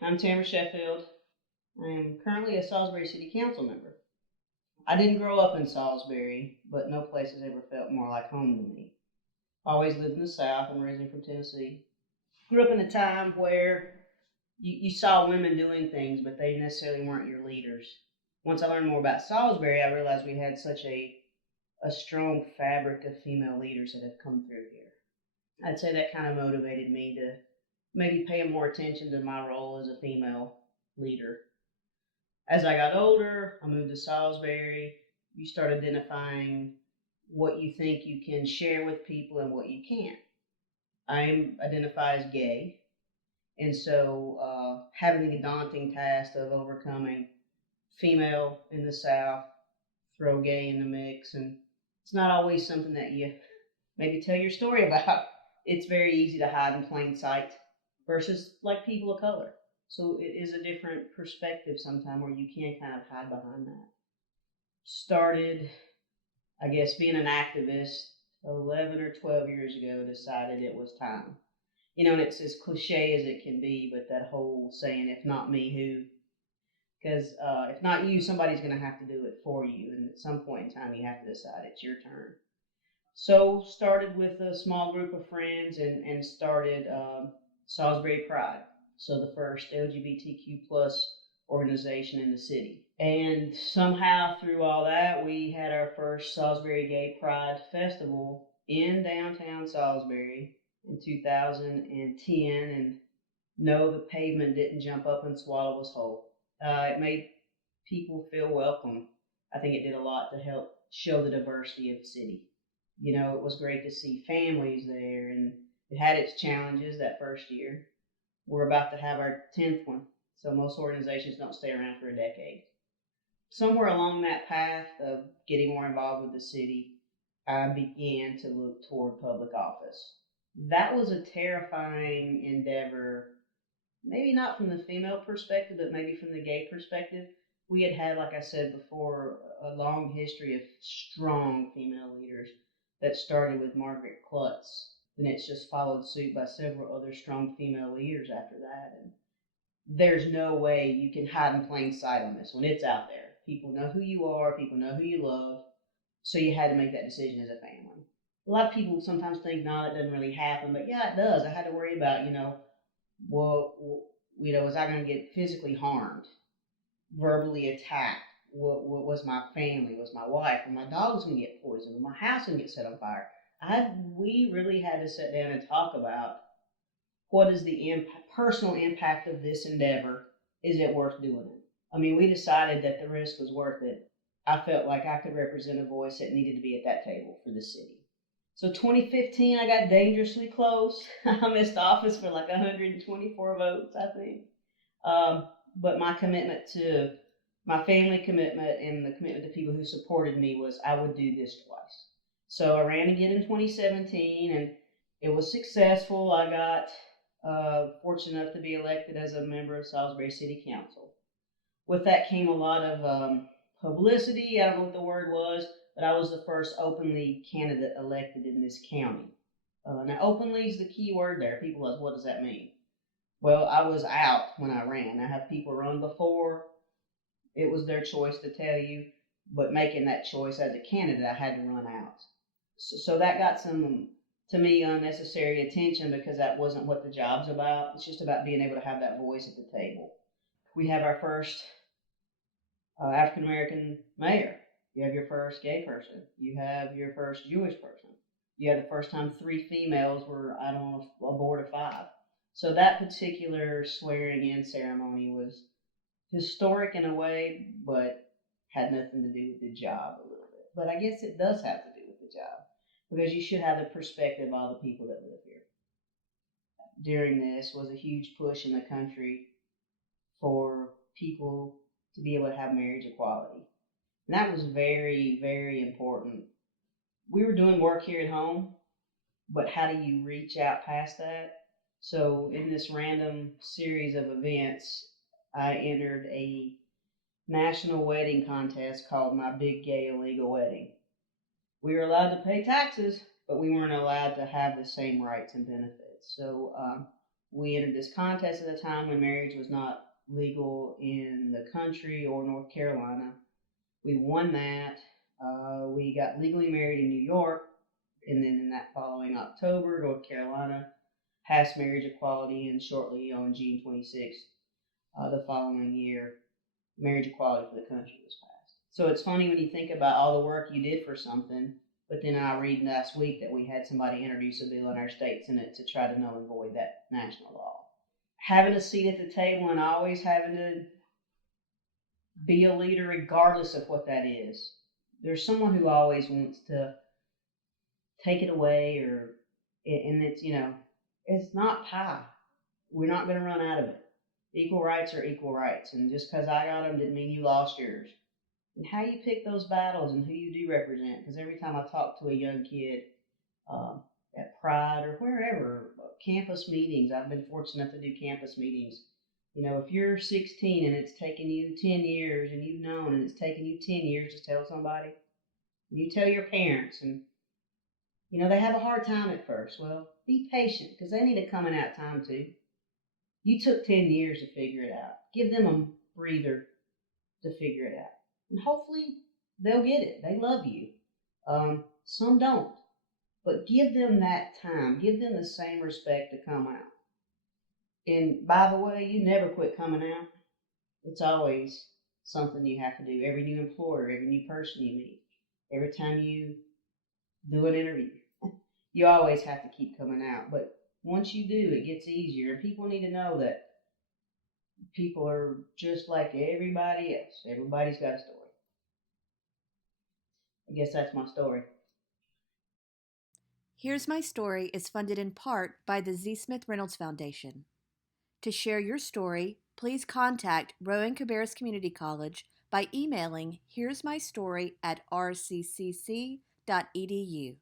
I'm Tamara Sheffield. I am currently a Salisbury City Council member. I didn't grow up in Salisbury, but no place has ever felt more like home to me. I always lived in the South. I'm originally from Tennessee. Grew up in a time where you saw women doing things, but they necessarily weren't your leaders. Once I learned more about Salisbury, I realized we had such a strong fabric of female leaders that have come through here. I'd say that kind of motivated me to maybe pay more attention to my role as a female leader. As I got older, I moved to Salisbury. You start identifying what you think you can share with people and what you can't. I identify as gay, and so having the daunting task of overcoming female in the South, throw gay in the mix, and it's not always something that you maybe tell your story about. It's very easy to hide in plain sight versus like people of color. So it is a different perspective sometimes where you can kind of hide behind that. Started, I guess, being an activist 11 or 12 years ago, decided it was time. And it's as cliche as it can be, but that whole saying, if not me, who? Because if not you, somebody's going to have to do it for you. And at some point in time, you have to decide it's your turn. So started with a small group of friends and started Salisbury Pride. So the first LGBTQ plus organization in the city. And somehow through all that, we had our first Salisbury Gay Pride Festival in downtown Salisbury in 2010. And no, the pavement didn't jump up and swallow us whole. It made people feel welcome. I think it did a lot to help show the diversity of the city. It was great to see families there, and it had its challenges that first year. We're about to have our 10th one, so most organizations don't stay around for a decade. Somewhere along that path of getting more involved with the city, I began to look toward public office. That was a terrifying endeavor, maybe not from the female perspective, but maybe from the gay perspective. We had, like I said before, a long history of strong female leaders that started with Margaret Klutz. And it's just followed suit by several other strong female leaders after that. And there's no way you can hide in plain sight on this one. It's out there. People know who you are. People know who you love. So you had to make that decision as a family. A lot of people sometimes think, no, that doesn't really happen. But yeah, it does. I had to worry about, was I going to get physically harmed, verbally attacked? What was my family? Was my wife? Or my dog was going to get poisoned? Or my house going to get set on fire? We really had to sit down and talk about what is the personal impact of this endeavor. Is it worth doing it? I mean, we decided that the risk was worth it. I felt like I could represent a voice that needed to be at that table for the city. So 2015, I got dangerously close. I missed office for like 124 votes, I think. But my family commitment and the commitment to people who supported me was I would do this twice. So I ran again in 2017, and it was successful. I got fortunate enough to be elected as a member of Salisbury City Council. With that came a lot of publicity. I don't know what the word was, but I was the first openly candidate elected in this county. Now, openly is the key word there. People ask, what does that mean? Well, I was out when I ran. I have people run before. It was their choice to tell you, but making that choice as a candidate, I had to run out. So that got some, to me, unnecessary attention because that wasn't what the job's about. It's just about being able to have that voice at the table. We have our first African American mayor. You have your first gay person. You have your first Jewish person. You have the first time 3 females were, I don't know, a board of 5. So that particular swearing-in ceremony was historic in a way, but had nothing to do with the job a little bit. But I guess it does have to do with the job because you should have the perspective of all the people that live here. During this was a huge push in the country for people to be able to have marriage equality. And that was very, very important. We were doing work here at home, but how do you reach out past that? So in this random series of events, I entered a national wedding contest called My Big Gay Illegal Wedding. We were allowed to pay taxes, but we weren't allowed to have the same rights and benefits. So We entered this contest at a time when marriage was not legal in the country or North Carolina. We won that. We got legally married in New York, and then in that following October, North Carolina passed marriage equality, and shortly on June 26th, the following year, marriage equality for the country was passed. So it's funny when you think about all the work you did for something, but then I read last week that we had somebody introduce a bill in our state Senate to try to null and void that national law. Having a seat at the table and always having to be a leader regardless of what that is. There's someone who always wants to take it away, and it's, it's not pie. We're not going to run out of it. Equal rights are equal rights, and just because I got them didn't mean you lost yours. And how you pick those battles and who you do represent, because every time I talk to a young kid at Pride or wherever, campus meetings, I've been fortunate to do campus meetings. If you're 16 and it's taken you 10 years and you've known and it's taken you 10 years to tell somebody, you tell your parents, and they have a hard time at first. Well, be patient, because they need a coming out time too. You took 10 years to figure it out. Give them a breather to figure it out. And hopefully they'll get it. They love you. Some don't. But give them that time. Give them the same respect to come out. And by the way, you never quit coming out. It's always something you have to do. Every new employer, every new person you meet, every time you do an interview, you always have to keep coming out. But once you do, it gets easier. And people need to know that people are just like everybody else. Everybody's got a story. I guess that's my story. Here's My Story is funded in part by the Z. Smith Reynolds Foundation. To share your story, please contact Rowan-Cabarrus Community College by emailing here'smystory@rccc.edu.